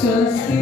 स्वस्ति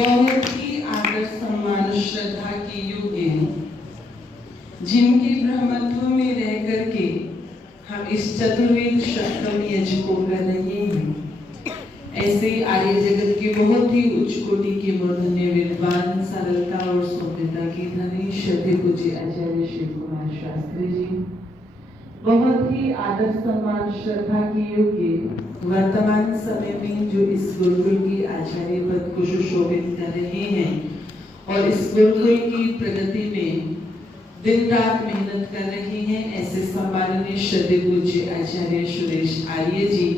बहुत ही आदर सम्मान श्रद्धा की युग है, जिनके ब्रह्मत्व में रह करके हम इस चतुर्वेद सप्तम यज्ञ को कर रहे हैं। ऐसे आर्य जगत के बहुत ही उच्च कोटि के वर्णनीय विद्वान, सरलता और सौम्यता की धनी श्रद्धेय पूज्य आचार्य शिव कुमार शास्त्री जी, बहुत ही आदर सम्मान श्रद्धा की योग्य वर्तमान समय में जो इस गुरुकुल की आचार्य पद को सुशोभित कर रहे हैं और इस गुरुकुल की प्रगति में दिन रात मेहनत कर रहे हैं, ऐसे सम्माननीय श्रद्धेय पूज्य आचार्य सुरेश आर्य जी,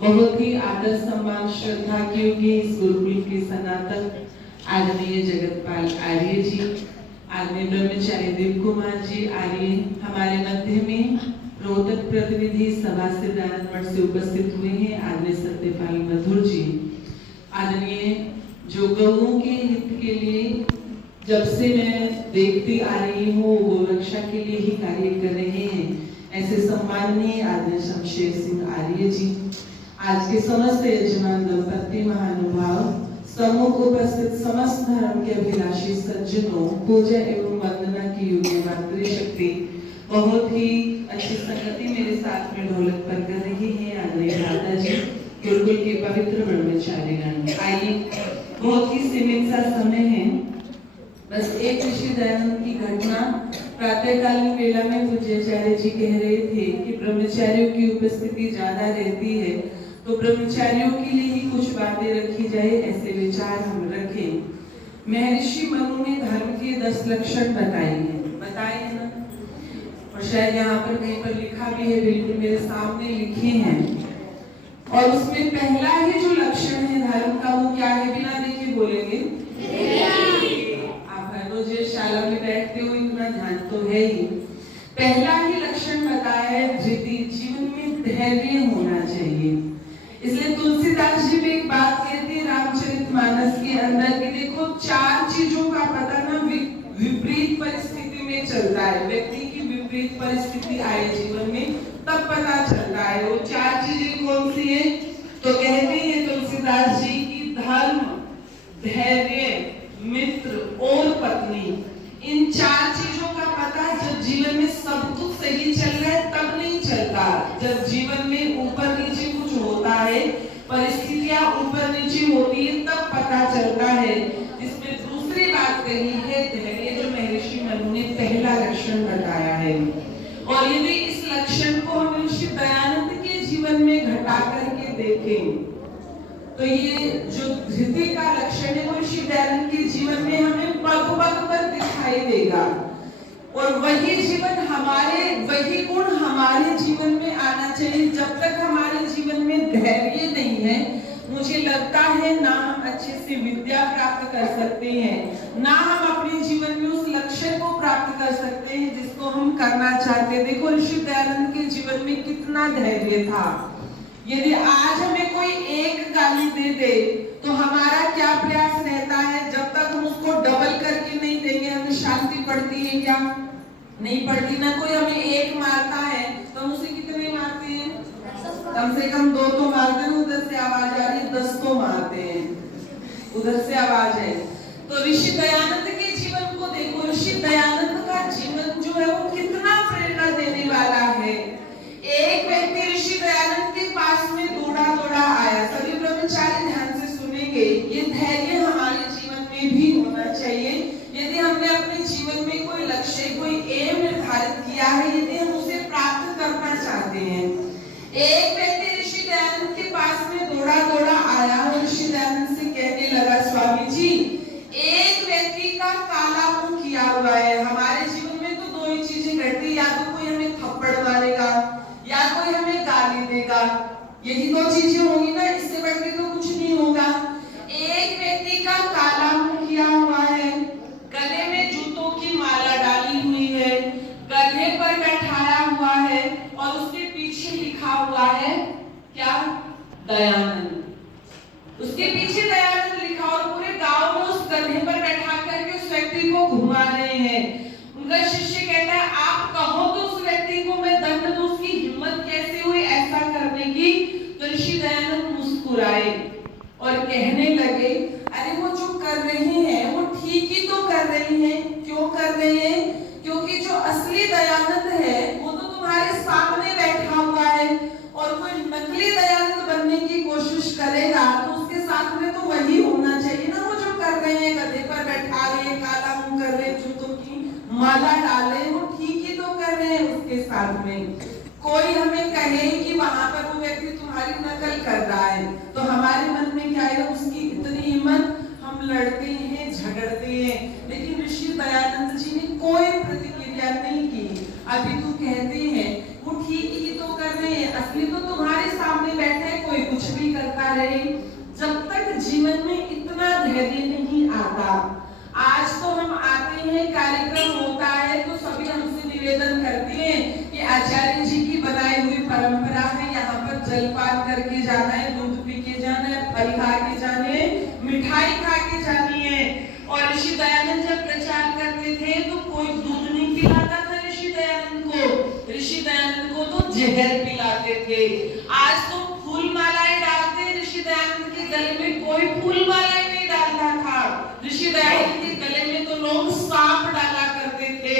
बहुत ही आदर सम्मान श्रद्धा की योग्य इस गुरुकुल के सनातन आदरणीय जगतपाल आर्य जी, आदरणीय ब्रह्मचारी देव कुमार जी आर्य हमारे मध्य में रोहतक प्रतिनिधि सभा से दयानंद मठ से उपस्थित हुए हैं। आदरणीय सत्यपाल मधुर जी, आदरणीय जो गौओं के हित के लिए जब से मैं देखती आ रही हूँ गोरक्षा के लिए ही कार्य कर रहे हैं, ऐसे सम्माननीय आदरणीय शमशेर सिंह आर्य जी, आज के समस्त यजमान दंपति महानुभाव, समूह उपस्थित समस्त धर्म के अभिलाषी सज्जनों, पूजा एवं वंदना की योग्य मातृशक्ति, बहुत ही अच्छी संगति मेरे साथ में ढोलक पर कर रही है आदरणीय दादा जी, गुरुकुल के पवित्र ब्रह्मचारीगण। आइए, बहुत ही सीमित सा समय है, बस एक ऋषि दयानंद की घटना प्रातःकालीन वेला में पूज्याचार्य जी कह रहे थे कि ब्रह्मचारियों की उपस्थिति ज्यादा रहती है तो ब्रह्मचारियों के लिए ही कुछ बातें रखी जाए, ऐसे विचार हम रखें। महर्षि मनु ने धर्म के 10 लक्षण बताए हैं ना, और शायद यहाँ पर कहीं पर लिखा भी है, बिल्कुल मेरे सामने लिखे हैं। और उसमें पहला ही जो लक्षण है धर्म का वो क्या है, बिना देखे बोलेंगे? आप हर शाला में बैठते हो, इतना ध्यान तो है ही। पहला ही लक्षण बताया है धृति, जीवन में धैर्य होना चाहिए। इसलिए तुलसीदास जी भी एक बात कहते हैं रामचरितमानस के अंदर कि देखो 4 चीजों का पता ना विपरीत परिस्थिति में चलता है, व्यक्ति की विपरीत परिस्थिति आए जीवन में तब पता चलता है। वो 4 चीजें कौन सी है? तो कहते हैं तुलसीदास जी की धर्म, धैर्य, मित्र और पत्नी, इन 4 चीजों का पता जब जीवन में सब कुछ सही चल रहा है तब नहीं चलता। जब जीवन में ऊपर नीचे कुछ होता है, परिस्थितियां ऊपर नीचे होती है, तब पता चलता है। इसमें दूसरी बात कही है धैर्य, जो महर्षि मनु ने पहला लक्षण बताया है। और यदि इस लक्षण को हम ऋषि दयानंद के जीवन में घटा करके देखें तो ये जो धृति का लक्षण है वो ऋषि दयानंद के जीवन में हमें पग पग पर दिखाई देगा, और वही जीवन वही गुण हमारे जीवन में आना चाहिए। जब तक हमारे जीवन में धैर्य नहीं है, मुझे लगता है ना हम अच्छे से विद्या प्राप्त कर सकते हैं, ना हम अपने जीवन में उस लक्ष्य को प्राप्त कर सकते हैं जिसको हम करना चाहते हैं। देखो ऋषि दयानंद के जीवन में कितना धैर्य था। यदि आज हमें कोई एक गाली दे दे तो हमारा क्या प्रयास रहता है, जब तक हम उसको डबल करके नहीं देंगे हमें शांति पड़ती है क्या? नहीं पड़ती ना। कोई हमें एक मारता है तो हम उसे कितने मारते हैं? कम से कम 2 तो मारते हैं। उधर से आवाज आ रही है 10 तो मारते हैं, उधर से आवाज है। तो ऋषि दयानंद के जीवन को देखो, ऋषि दयानंद का जीवन जो है वो कितना प्रेरणा देने वाला है। एक व्यक्ति ऋषि दयानंद के पास में दौड़ा आया, सभी ब्रह्मचारी ध्यान से सुनेंगे, ये धैर्य हमारे जीवन में भी होना चाहिए। यदि हमने अपने जीवन में कोई लक्ष्य, कोई एम निर्धारित किया है, यदि हम उसे प्राप्त करना चाहते हैं। एक व्यक्ति ऋषि दयानंद के पास में दौड़ा आया और ऋषि दयानंद से कहने लगा, स्वामी जी एक व्यक्ति का काला मुंह किया हुआ है। हमारे जीवन में तो 2 ही चीजें घटती, या तो कोई हमें थप्पड़ मारेगा या कोई हमें गाली देगा, यही 2 चीजें होंगी ना, इससे बढ़ के तो कुछ नहीं होगा। एक व्यक्ति का काला मुंह किया हुआ है, गले में जूतों की माला डाली हुई है, गधे पर बैठाया हुआ है और उसके पीछे लिखा हुआ है क्या? दयानंद। उसके पीछे दयानंद लिखा और पूरे गांव में उस गधे पर बैठा करके उस व्यक्ति को घुमा रहे हैं। उनका शिष्य कहता है आप कहो तो उस व्यक्ति को मैं दंड दूं, उसकी हिम्मत कैसे हुई ऐसा करने की? तो ऋषि दयानंद मुस्कुराए और कहने लगे, अरे वो जो माला डाले, वो ठीक ही तो कर रहे हैं उसके साथ में। कोई हमें कहे कि वहां पर वो व्यक्ति तुम्हारी नकल कर रहा है, तो हमारे मन में क्या है, उसकी इतनी हिम्मत, हम लड़ते हैं, झगड़ते हैं। लेकिन ऋषि दयानंद जी ने कोई प्रतिक्रिया नहीं की। अभी तो कहते हैं वो ठीक ही तो कर रहे हैं, असली तो तुम्हारे सामने बैठे हैं, कोई कुछ भी करता रहे। जब तक जीवन में इतना धैर्य नहीं आता, आज तो हम आते हैं, कार्यक्रम होता है तो सभी हमसे निवेदन करते हैं कि आचार्य जी की बनाई हुई परंपरा है, यहाँ पर जलपान करके जाना है, दूध पी के जाना है, फल खा के जाने हैं, मिठाई खा के जानी है। और ऋषि दयानंद जब प्रचार करते थे तो कोई दूध नहीं पिलाता था ऋषि दयानंद को, ऋषि दयानंद को तो जहर पिलाते थे। आज तो फूल मालाएं डालते, ऋषि दयानंद के गले में कोई फूल मालाएं नहीं डालता था। ऋषि दयानंद के गले में तो लोग सांप डाला करते थे।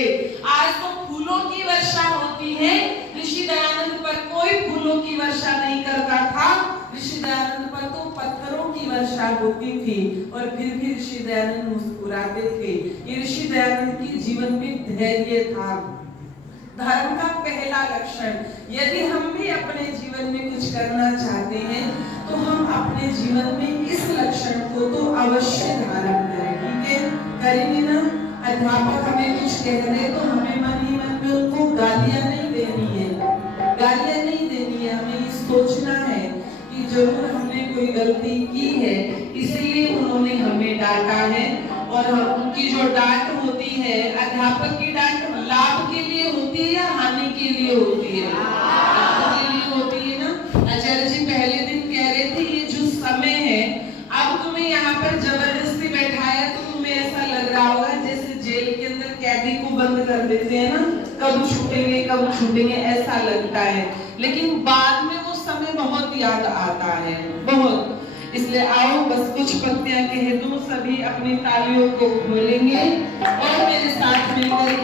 आज तो फूलों की वर्षा होती है, ऋषि दयानंद पर कोई फूलों की वर्षा नहीं करता था, ऋषि दयानंद पर तो पत्थरों की वर्षा होती थी। और फिर भी ऋषि दयानंद मुस्कुराते थे। ये ऋषि दयानंद के जीवन में धैर्य था, धर्म का पहला लक्षण। यदि हम भी अपने जीवन में कुछ करना चाहते हैं तो हम अपने जीवन में इस लक्षण को तो अवश्य धारण करें, ठीक है, करेंगे ना। अध्यापक हमें कुछ कह रहे तो हमें मन ही मन में उनको गालियां नहीं देनी है, गालियां नहीं देनी है। हमें ये सोचना है कि जरूर हमने कोई गलती की है, इसलिए उन्होंने हमें डांटा है। और उनकी जो डांट होती है, अध्यापक की डांट लाभ के लिए होती है या हानि के लिए होती है? लाभ के लिए होती है ना। आचार्य जी पहले दिन कह रहे थे ये जो समय है, अब तुम्हें यहाँ पर जबरदस्ती बैठाया तो तुम्हें ऐसा लग रहा होगा जैसे जेल के अंदर कैदी को बंद कर देते हैं ना, कब छूटेंगे कब छूटेंगे, ऐसा लगता है। लेकिन बाद में वो समय बहुत याद आता है, बहुत। इसलिए आओ बस कुछ पंक्तियां कह दूं, सभी अपनी तालियों को खोलेंगे और मेरे साथ मिलकर